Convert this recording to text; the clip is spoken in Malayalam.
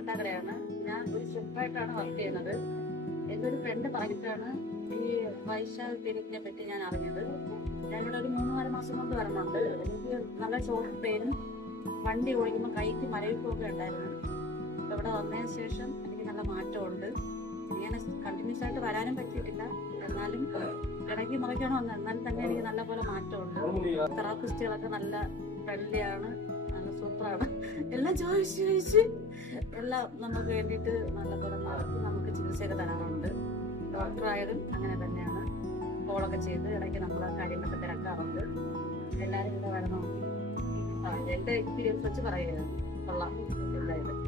കാട്ടാക്കടയാണ്. ഞാൻ ഒരു ഷെഫായിട്ടാണ് വർക്ക് ചെയ്യുന്നത്. എൻ്റെ ഒരു ഫ്രണ്ട് പറഞ്ഞിട്ടാണ് ഈ വൈശാഖ ക്ലിനിക്കിനെ പറ്റി ഞാൻ അറിഞ്ഞത്. ഞാനിവിടെ ഒരു 3-4 മാസം കൊണ്ട് വരുന്നുണ്ട്. എനിക്ക് നല്ല ഷോർട്ട് പെയിനും വണ്ടി ഓടിക്കുമ്പോൾ കൈക്ക് മരവിപ്പൊക്കെ ഉണ്ടായിരുന്നു. അപ്പോൾ ഇവിടെ വന്നതിന് ശേഷം എനിക്ക് നല്ല മാറ്റമുണ്ട്. ഇങ്ങനെ കണ്ടിന്യൂസ് ആയിട്ട് വരാനും പറ്റിയിട്ടില്ല, എന്നാലും ഇടയ്ക്ക് മുറയ്ക്കാണ് വന്നത്. എന്നാലും തന്നെ എനിക്ക് നല്ല പോലെ മാറ്റമുണ്ട്. തെറാപ്പിസ്റ്റുകളൊക്കെ നല്ല ഫ്രണ്ട്ലിയാണ്, നല്ല സൂപ്പറാണ്. എല്ലാം ചോദിച്ച് എല്ലാം നമുക്ക് വേണ്ടിയിട്ട് നല്ലപോലെ നടത്തി നമുക്ക് ചികിത്സയൊക്കെ തരാറുണ്ട്. ഡോക്ടറായാലും അങ്ങനെ തന്നെയാണ്. കോളൊക്കെ ചെയ്ത് ഇടയ്ക്ക് നമ്മളെ കാര്യങ്ങളൊക്കെ തിരക്കാറുണ്ട്. എല്ലാവരും ഇവിടെ വരണം. എൻ്റെ എക്സ്പീരിയൻസ് വെച്ച് പറയുകയാണ്. കൊള്ളാം. എന്തായാലും